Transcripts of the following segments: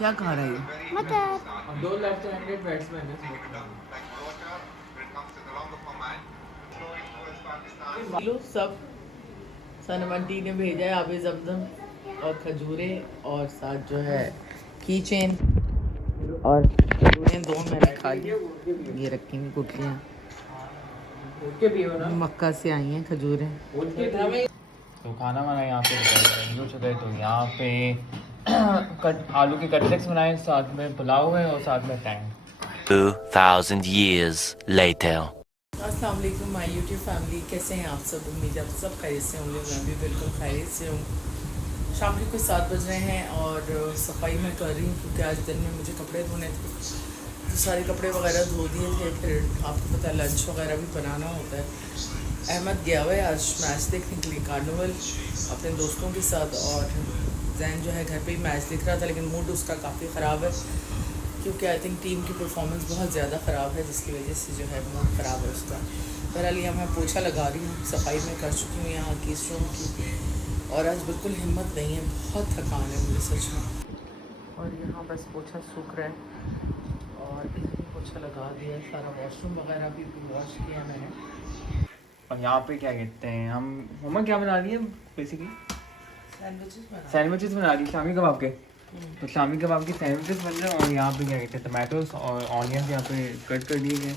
क्या खा रहा है ये? मटर। 2 लेफ्ट हैंडेड बैट्समैन है। लो सब सनमंटी ने भेजा है आबे जमजम और खजूरें और साथ जो है की चेन और खजूरें 2 मैंने खा ली। ये रखी हुई गुटलियाँ मक्का से आई हैं खजूरें। तो खाना वाना यहाँ पे रेडी हो चुका है। तो यहाँ पे आलू के कटलेट्स बनाए, साथ में पुलाव है और साथ में टैंग। 2000 years later. अस्सलाम वालेकुम माय यूट्यूब फैमिली, कैसे हैं आप सब? उम्मीद है आप सब खैरियत से होंगे। मैं भी बिल्कुल खैरियत से हूँ। शाम के कुछ 7 बज रहे हैं और सफाई मैं कर रही हूँ क्योंकि आज दिन में मुझे कपड़े धोने थे, तो सारे कपड़े वगैरह धो दिए थे। फिर आपको पता है लंच वगैरह भी बनाना होता है। अहमद गया हुआ है आज मैच देखने के लिए कार्निवल अपने दोस्तों के साथ, और जैन जो है घर पे ही मैच देख रहा था, लेकिन मूड उसका काफ़ी ख़राब है क्योंकि आई थिंक टीम की परफॉर्मेंस बहुत ज़्यादा ख़राब है, जिसकी वजह से जो है मूड ख़राब है उसका। बहरहाल यहाँ मैं पोछा लगा रही हूँ, सफाई में कर चुकी हूँ यहाँ की इस रूम की, और आज बिल्कुल हिम्मत नहीं है, बहुत थकान है मुझे सच में। और यहाँ बस पोछा सूख रहा है और इधर भी पोछा लगा दिया है, सारा वॉशरूम वगैरह भी वॉश किया मैंने। और यहाँ पे क्या कहते हैं, हम मम्मा क्या बना रही है बेसिकली? सैंडविचेस बना रही है शामी कबाब के। तो शामी कबाब के सैंडविचेस बन रहे हैं और यहाँ पे क्या कहते हैं टमाटोस और ऑनियन यहाँ पे कट कर दिए गए,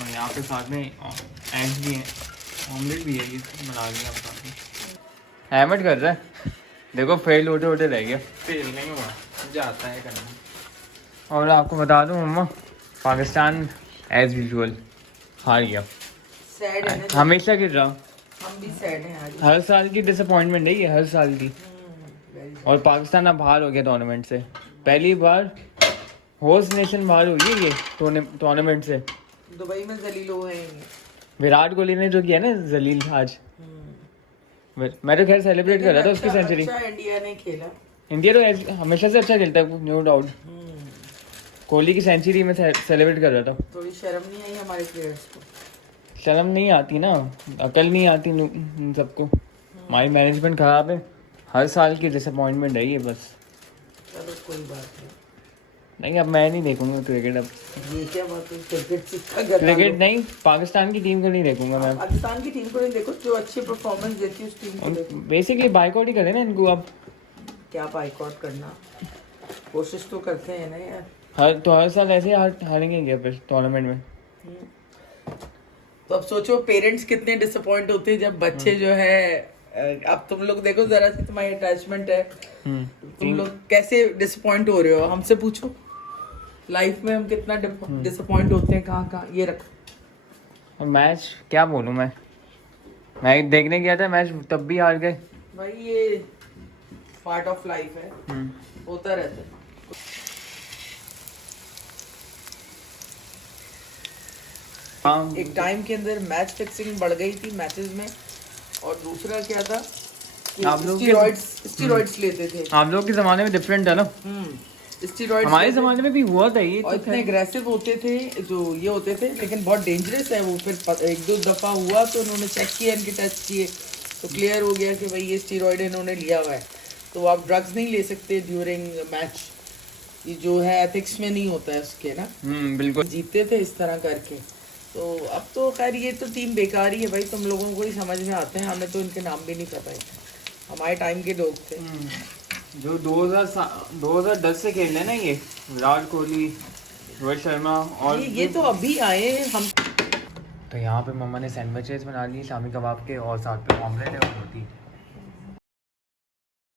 और यहाँ पे साथ में एग्स भी हैं, ऑमलेट भी है, ये बना रही है साथ में। हैमट कर रहा है, देखो फेल होते होते रह गया। फेल नहीं हुआ, मुझे आता है करना। और आपको बता दूँ मम्मा, पाकिस्तान एज यूजुअल हार गया। सैड है ना, हमेशा गिर रहा, हम भी सैड हैं आज। हर साल की डिसअपॉइंटमेंट है ये, हर साल की। और पाकिस्तान अब बाहर हो गया टूर्नामेंट से, पहली बार होस्ट नेशन बाहर हुई है ये टूर्नामेंट से। दुबई में जलील हुए हैं विराट कोहली ने जो किया ना जलील आज, मैं तो खैर सेलिब्रेट कर रहा था उसकी सेंचुरी। अच्छा इंडिया ने खेला, इंडिया तो हमेशा से अच्छा खेलता है, नो डाउट। कोहली की सेंचुरी में सेलिब्रेट कर रहा था। थोड़ी शर्म नहीं आई हमारे प्लेयर्स को? शर्म नहीं आती ना, अकल नहीं आती इन सबको। हमारी मैनेजमेंट खराब है, हर साल की डिसअपॉइंटमेंट है ये बस। चलो कोई बात नहीं, अब मैं नहीं देखूंगा क्रिकेट। अब नहीं। ये क्या बात है, क्रिकेट सीखा कर क्रिकेट नहीं, पाकिस्तान की टीम को नहीं देखूंगा मैं। पाकिस्तान की टीम को नहीं देखो, जो अच्छी परफॉर्मेंस देती है उस टीम को देखो। बेसिकली बाइकआउट ही करें ना इनको अब। क्या बाइकआउट करना, कोशिश तो करते हैं ना यार। हर साल ऐसे हारेंगे क्या फिर टूर्नामेंट में? तो अब सोचो पेरेंट्स कितने डिसअपॉइंट होते हैं जब बच्चे जो है, अब तुम लोग देखो जरा सी तुम्हारी अटैचमेंट है, तुम लोग कैसे डिसअपॉइंट हो रहे हो, हमसे पूछो। लाइफ में हम कितना डिसअपॉइंट होते हैं, कहाँ ये रख। मैच क्या बोलूं मैं देखने गया था मैच, तब भी हार गए भाई। ये पार्ट ऑफ लाइफ है, होता रहता है। एक टाइम के अंदर मैच फिक्सिंग बढ़ गई थी मैचेस में, और दूसरा क्या था कि आप लोग स्टेरॉइड्स लेते थे। आप लोग के जमाने में डिफरेंट है ना, स्टेरॉइड्स हमारे जमाने में भी हुआ था ये। और इतने एग्रेसिव होते थे जो ये होते थे, लेकिन बहुत डेंजरस है वो। फिर 1-2 दफा हुआ तो उन्होंने चेक किया, इनके टेस्ट किए तो क्लियर हो गया कि भाई ये स्टेरॉइड इन्होंने लिया हुआ है, तो आप ड्रग्स नहीं ले सकते ड्यूरिंग मैच। ये जो है एथिक्स में नहीं होता है उसके ना। बिल्कुल जीतते थे इस तरह करके। तो अब तो खैर ये तो टीम बेकार ही है भाई, तुम लोगों को ही समझ में आते हैं, हमें तो इनके नाम भी नहीं पता है, हमारे टाइम के लोग थे। जो 2010 से खेल रहे हैं ना ये, विराट कोहली, रोहित शर्मा, और ये तो अभी आए हम। तो यहाँ पे मम्मा ने सैंडविचेस बना ली शामी कबाब के, और साथ पे ऑमलेट है और रोटी।